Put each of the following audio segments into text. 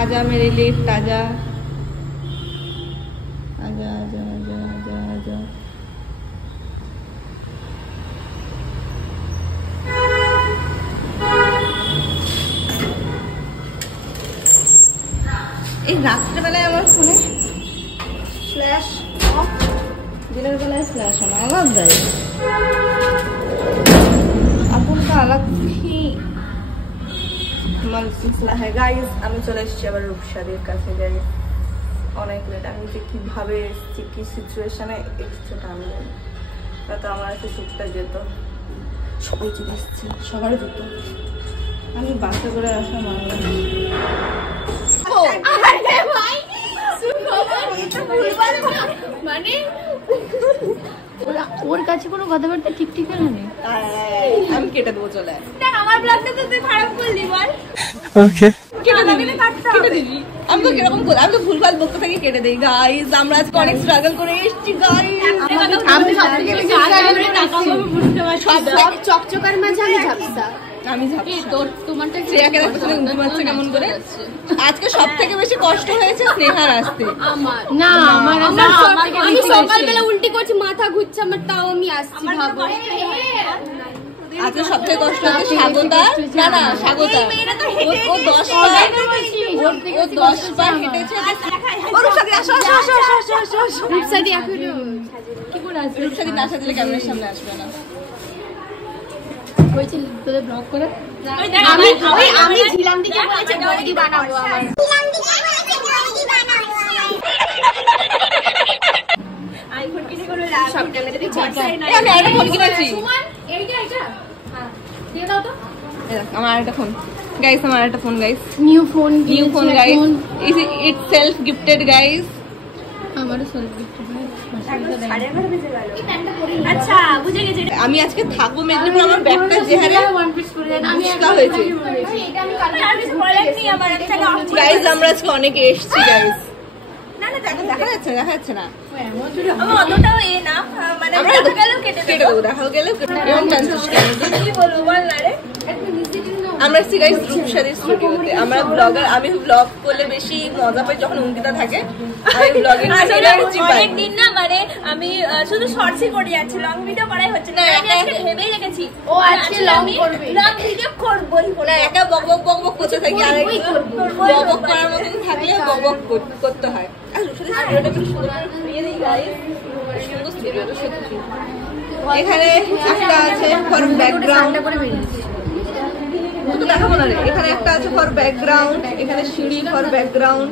आजा मेरे लिए ताजा, आजा आजा आजा आजा आजा। এই রাত্রেবেলায় আমার ফোনে ফ্ল্যাশ অফ, দিনের বেলায় ফ্ল্যাশ অন, আলাদাই अपन का अलग ही সিলসিলা है গাইস। আমি চলে এসেছি আবার রূপসাদের কাছে গাইস, অনেক লেট। আমি যে কিভাবে এসেছি, কি সিচুয়েশনে এসেছে আমি জানি, তো আমার একটা শুটটা যেত, সবাই চলে এসেছে, সবার যেত, আমি বাসে করে আসা মানুষ। মানে ওর কাছে কোনো কথাবার্তা ঠিক ঠিক নেই, আমি কেটে দেবো, চলে আমার ব্লগটা তো তুই খারাপ করলি বল। ওকে কেটে দিবি, আমি তো কিরকম বল, আমি তো ভুলভাল বলতে থাকি, কেটে দেই গাইস। আমরা আজকে অনেক স্ট্রাগল করে এসেছি গাইস। আমি সবথেকে বেশি স্ট্রাগল করে টাকাও বুঝতে পারছি, সব চকচকার মাঝে আমি ঝাপসা, আমি ঝাপসা। তোর তোমারটা শ্রেয়াকে দেখো তুমি উঁকি মারছে কেমন করে। আজকে সবথেকে বেশি কষ্ট হয়েছে স্নেহার আসতে, আমার না, আমার আমি সকালবেলা উল্টি করছি, মাথা ঘুরছে আমার, তাও আমি আসছি। ভাবো আজকে সবথেকে কষ্ট হচ্ছে স্বাগতা, না না স্বাগতা, ও 10 বার হেঁটেছে। রূপসাদি আসো আসো আসো আসো আসো আসো। রূপসাদি এখন কি করে আসবে? রূপসাদি না সাজলে ক্যামেরার সামনে আসবে না। কইছিল তোদের ব্লগ করে, আমি ঝিলাম দিকে বলেছে বড়ি বানাবো, আমার ঝিলাম দিকে বলেছে বড়ি বানাবো। আইফোন কিনে করে লাভ, সব ক্যামেরাতে চাই না। আমি আরেকটা ফোন কিনেছি, সুমন এইটা হ্যাঁ দিয়ে দাও তো। আমার আরেকটা ফোন গাইস, আমার আরেকটা phone guys, new phone guys, it's self gifted guys. আমারও সেলফ গিফটেড। আচ্ছা বুঝে গেছি, আমি আজকে থাকবো মেদিনীপুর। আমার ব্যাগটা যে হারে মুশকিল হয়েছে গাইস, আমরা আজকে অনেকে এসেছি গাইস। না না দেখা যাচ্ছে, দেখা যাচ্ছে না, আমি অতটাও এ না, মানে দেখা গেলেও কেটে দেবো, দেখা গেলেও এরকম চান্সেস কি বলবো বল না রে। আমরা এসেছি গাইস রূপসাদির স্টুডিওতে। আমরা ব্লগার, আমি ব্লগ করলে বেশি মজা পাই যখন অঙ্কিতা থাকে। আমি ব্লগিং অনেক দিন না, মানে আমি শুধু শর্টসই করে যাচ্ছি, লং ভিডিও করাই হচ্ছে না। আমি আজকে ভেবেই রেখেছি ও আজকে লং ভিডিও করবই না, একা বক বক বক বক করতে থাকি, আর বক বক করার মতন থাকলে বক বক করতে হয়। আর রূপসাদির স্টুডিওটা বেশ সুন্দর করে ঘুরিয়ে দিই গাইস, সুন্দর স্টুডিওটা সত্যি। এখানে একটা আছে ফর ব্যাকগ্রাউন্ড, তো দেখাবো না রে, এখানে একটা আছে ফর ব্যাকগ্রাউন্ড, এখানে সিঁড়ি ফর ব্যাকগ্রাউন্ড।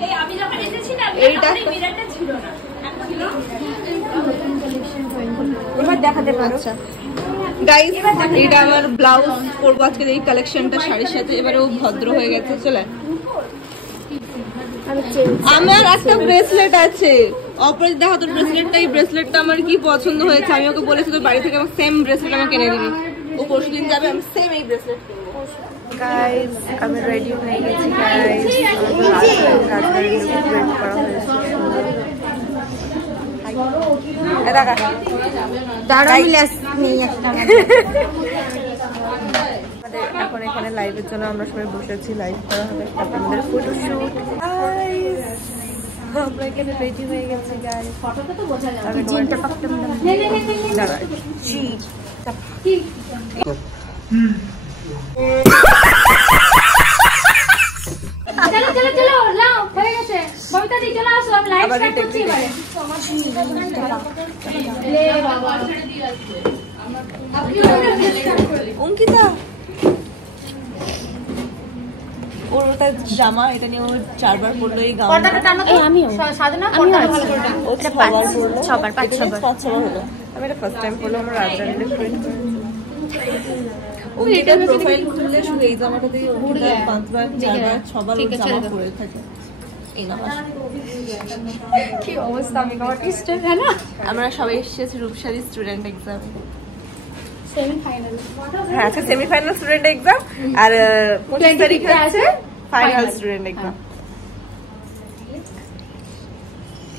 এইটা ছিল না, এবার দেখাতে পারো। আচ্ছা গাইস, এটা আমার ব্লাউজ পরবো আজকে, এই কালেকশনটা শাড়ির সাথে। এবারে ও ভদ্র হয়ে গেছে, চলে। আমার একটা ব্রেসলেট আছে, অপরাজিত দেখা তোর ব্রেসলেটটা, এই ব্রেসলেটটা আমার কি পছন্দ হয়েছে। আমি ওকে বলেছি তোর বাড়ি থেকে আমার সেম ব্রেসলেট আমাকে কিনে দিবি। ও পরশুদিন যাবে, আমি সেম এই ব্রেসলেট কিনবো। গাইস আমি রেডি হয়ে গেছি গাইস, রাজবাড়ির ওয়েট করা হয়েছে। এখন এখানে লাইভের জন্য আমরা সবাই বসেছি, লাইভ করা হবে আপনাদের ফটোশুট। আমরা এখানে রেডি হয়ে গেছি গাইস, ফটোটা তো বোঝা যাবে, জিনটা পাকতে দাঁড়া জি চলো চলো চলো নাও হয়ে গেছে। ববিতা দি চলে আসো, আমি লাইভ স্টার্ট করছি এবারে। লে বাবা অঙ্কিতা ওর তার জামা, এটা নিয়ে ও 4 বার পরলো এই গাউন। পর্দাটা টানো তো, আমিও সাধনা পর্দা ভালো করে টানো। ও 5 বার পরলো, 6 বার হলো। আমি এটা ফার্স্ট টাইম পরলো, আমরা রাজরানীর ফ্রেন্ড। অঙ্কিতার প্রোফাইল খুললে শুধু এই জামাটাতেই অঙ্কিতা 5 বার 4 বার 6 বার জামা পরে থাকে। কি অবস্থা, আমি কম্পিটিশন है ना। আমরা সবাই এসেছি রূপসারি স্টুডেন্ট এক্সাম, সেমিফাইনাল। হ্যাঁ আচ্ছা সেমিফাইনাল স্টুডেন্ট এক্সাম আর 25 তারিখে আছে ফাইনাল স্টুডেন্ট এক্সাম।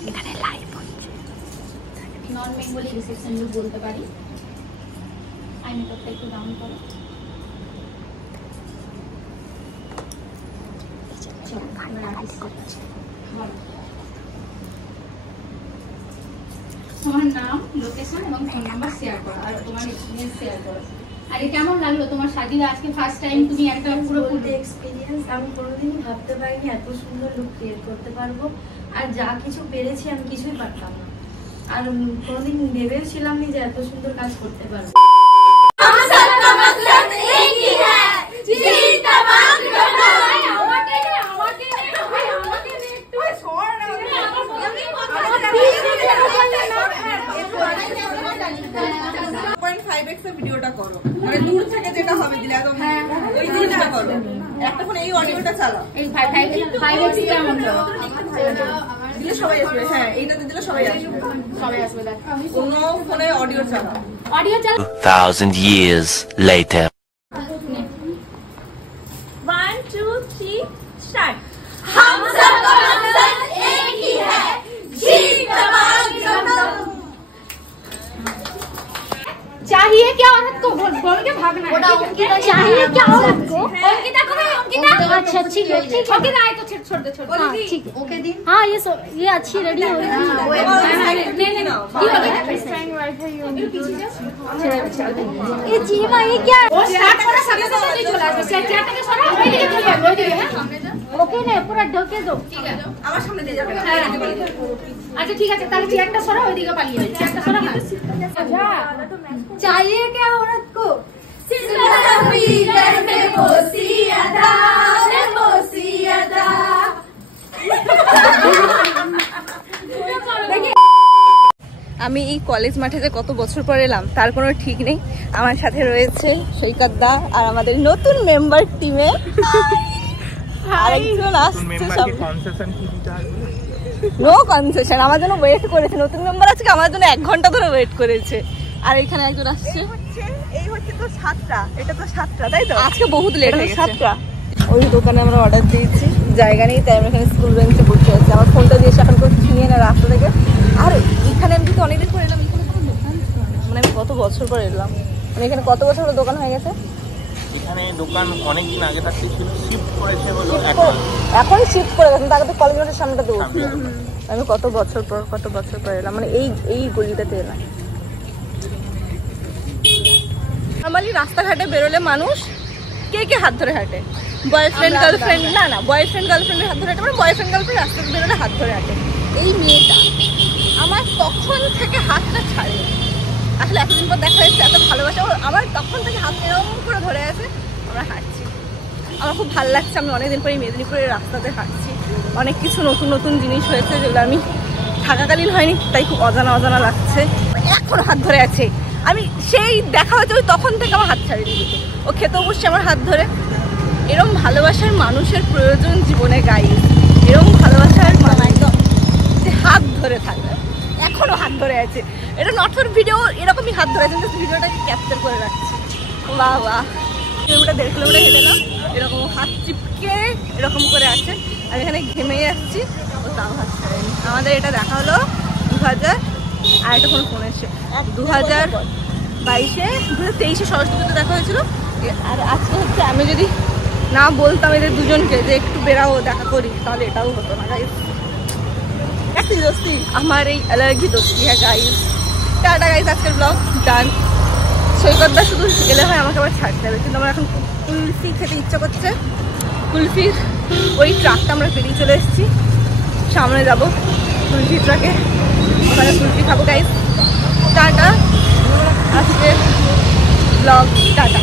এখানে লাইভ হচ্ছে, নন বেঙ্গলি রিসেপশন লুক বলতে পারি। আইনেটা একটু ডাউন করো। তোমার নাম, লোকেশন এবং ফোন নাম্বার শেয়ার করো আর তোমার এক্সপিরিয়েন্স শেয়ার করো। আরে কেমন লাগলো তোমার শাদি? আজকে ফার্স্ট টাইম তুমি একটা পুরো ফুল এক্সপিরিয়েন্স। আমি কোনোদিনই ভাবতে পারিনি এত সুন্দর লুক ক্রিয়েট করতে পারবো, আর যা কিছু পেরেছি আমি কিছুই পারতাম না, আর কোনোদিন ভেবেও ছিলাম না যে এত সুন্দর কাজ করতে পারবো। ভিডিওটা করো, মানে দূর থেকে যেটা হবে দিলে একদম ওই জিনিসটা করো। একটা ফোন এই অডিওটা চালাও, এই 5x কেমন দিলে সবাই আসবে। হ্যাঁ এইটাতে দিলে সবাই আসবে, সবাই আসবে। কোন ফোনে অডিও চালাও, অডিও চালাও। 2000 years later 1 2 3 स्टार्ट। हम सबका मकसद एक ही है, जीत तमाम जन्म। चाहिए क्या औरत को? बोल के भागना है। चाहिए क्या औरत को? अंकिता को नहीं, अंकिता। अच्छा ठीक है, अंकिता आए तो छोड़ दे, छोड़ दे। ठीक है, ओके दी। हाँ ये अच्छी रेडी हो रही है। ये जीवा ये क्या है? वो स्टार्ट करा सबसे जल्दी चला दो। सेट क्या तक सरा ওই দিকে চলে যাবে, ওই দিকে। ওকে না পুরো ঢোকে দাও। ঠিক আছে আমার সামনে দিয়ে যাবে। আচ্ছা ঠিক আছে, তাহলে চেয়ারটা সরা, ওই দিকে পালিয়ে যাবে। চেয়ারটা সরা। चाहिए क्या औरत को? घर में बोसी अदा, बोसी अदा। আমি এই কলেজ মাঠে যে কত বছর পর এলাম তার কোনো ঠিক নেই। আমার সাথে রয়েছে সৈকত দা আর আমাদের নতুন মেম্বার টিমে আরেকজন আসছে। সব নো কনসেশন, আমার জন্য ওয়েট করেছে। নতুন মেম্বার আজকে আমার জন্য 1 ঘন্টা ধরে ওয়েট করেছে। আর এখানে একজন আসছে। এই হচ্ছে তো 7টা, এটা তো 7টা তাই তো? আজকে বহুত লেট হয়ে গেছে। 7টা ওই দোকানে আমরা অর্ডার দিয়েছি, জায়গা নেই তাই আমরা এখানে স্কুল বেঞ্চে বসে আছি। আমার ফোনটা দিয়ে এসে এখন কিছু নিয়ে না রাস্তা থেকে। আর এখানে আমি কিন্তু অনেকদিন পরে এলাম, এখানে কোনো দোকান ছিল না, মানে আমি কত বছর পরে এলাম। মানে এখানে কত বছর হলো দোকান হয়ে গেছে? এখানে দোকান অনেকদিন আগে থাকতে ছিল, শিফট করেছে হলো এখন শিফট করে গেছেন। তাকে তো কলেজ মাঠের সামনেটা দেবো। আমি কত বছর পর এলাম, মানে এই গলিটাতে এলাম। নর্মালি রাস্তাঘাটে বেরোলে মানুষ কে হাত ধরে হাঁটে? বয়ফ্রেন্ড গার্লফ্রেন্ড, না বয়ফ্রেন্ড গার্লফ্রেন্ডের হাত ধরে হাঁটে, মানে বয়ফ্রেন্ড গার্লফ্রেন্ড রাস্তাতে বেরোলে হাত ধরে হাঁটে। এই মেয়েটা আমার তখন থেকে হাতটা ছাড়ে। আসলে এতদিন পর দেখা যাচ্ছে, এত ভালোবাসা আমার তখন থেকে হাত এরকম করে ধরে আছে। আমরা হাঁটছি, আমার খুব ভালো লাগছে। আমি অনেকদিন পরে মেদিনীপুরের রাস্তাতে হাঁটছি। অনেক কিছু নতুন জিনিস হয়েছে যেগুলো আমি থাকাকালীন হয়নি, তাই খুব অজানা লাগছে। এখন হাত ধরে আছে। আমি সেই দেখা হয়েছে ওই তখন থেকে আমার হাত ছাড়িয়ে দিয়েছে। ও খেতেও বসছে আমার হাত ধরে। এরকম ভালোবাসার মানুষের প্রয়োজন জীবনে, গাই। এরকম ভালোবাসার যে হাত ধরে থাকবে, এখনো হাত ধরে আছে। এটা নট ফর ভিডিও, এরকমই হাত ধরে আছে। ভিডিওটাকে ক্যাপচার করে রাখছি। বাহ 1.5 কিলোমিটার হেঁটে এলাম, এরকম হাত চিপকে এরকম করে আছে। আমি এখানে ঘেমে যাচ্ছি, ও তাও হাত ছাড়েনি। আমাদের এটা দেখা হলো 2000 আর একটা কোনো ফোন এসছে 2022-2023 সরস্বতীতে দেখা হয়েছিল। আর আজকে হচ্ছে আমি যদি না বলতাম এদের দুজনকে যে একটু বেরাও দেখা করি, তাহলে এটাও হতো না গাইস। আমার এই অ্যালার্জি দোস্তি হ্যাঁ গাইস। টাটা গাইস, আজকের ব্লগ ডান। সৈকতদা শুধু গেলে হয় আমাকে আবার ছাড়তে হবে, কিন্তু আমার এখন কুলফি খেতে ইচ্ছা করছে। কুলফির ওই ট্রাকটা আমরা পেরিয়ে চলে এসেছি, সামনে যাবো কুলফি ট্রাকে, ওখানে কুলফি খাবো গাইস। টাটা, আজকের ব্লগ টাটা।